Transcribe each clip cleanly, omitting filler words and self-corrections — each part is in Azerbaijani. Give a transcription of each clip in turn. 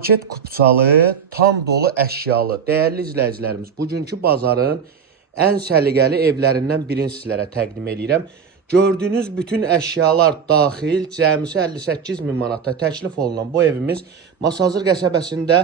Paket kupçalı, tam dolu əşyalı. Dəyərli izləyicilərimiz, bugünkü bazarın ən səliqəli evlərindən birini sizlərə təqdim edirəm. Gördüyünüz bütün əşyalar daxil cəmisi 58 min manata təklif olunan bu evimiz Masazır qəsəbəsində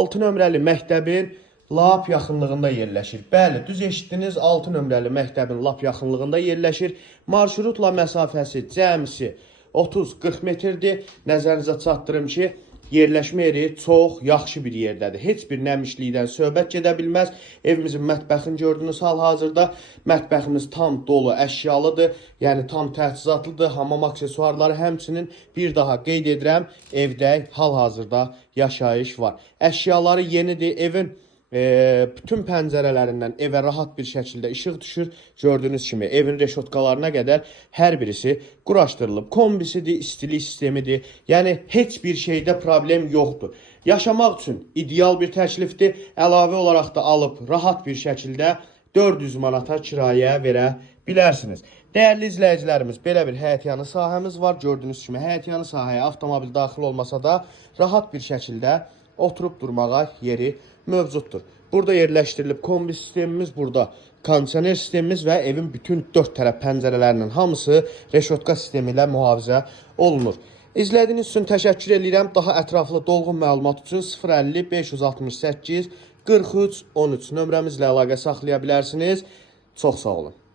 6 nömrəli məktəbin lap yaxınlığında yerləşir. Bəli, düz eşitdiniz, 6 nömrəli məktəbin lap yaxınlığında yerləşir. Marşrutla məsafəsi cəmisi 30-40 metrdir. Nəzərinizə çatdırım ki, yerləşmə yeri çox yaxşı bir yerdədir. Heç bir nəmişlikdən söhbət gedə bilməz. Evimizin mətbəxini gördüyünüz hal-hazırda mətbəximiz tam dolu əşyalıdır. Yəni tam təchizatlıdır. Hamam aksesuarları, həmçinin bir daha qeyd edirəm, evdə hal-hazırda yaşayış var. Əşyaları yenidir. Evin bütün pəncərələrindən evə rahat bir şəkildə işıq düşür. Gördüyünüz kimi evin reşotkalarına qədər hər birisi quraşdırılıb. Kombisidir, istilik sistemidir. Yəni heç bir şeydə problem yoxdur. Yaşamaq üçün ideal bir təklifdir. Əlavə olaraq da alıb rahat bir şəkildə 400 manata kirayə verə bilərsiniz. Dəyərli izləyicilərimiz, belə bir həyətyanı sahəmiz var. Gördüyünüz kimi həyətyanı sahəyə avtomobil daxil olmasa da rahat bir şəkildə oturub durmağa yeri mövcuddur. Burada yerləşdirilib kombi sistemimiz, burada kondisioner sistemimiz və evin bütün 4 tərəf pəncərələrinin hamısı reşotka sistemi ilə mühafizə olunur. İzlədiyiniz üçün təşəkkür edirəm. Daha ətraflı dolğun məlumat üçün 050 568 43 13 nömrəmizlə əlaqə saxlaya bilərsiniz. Çox sağ olun.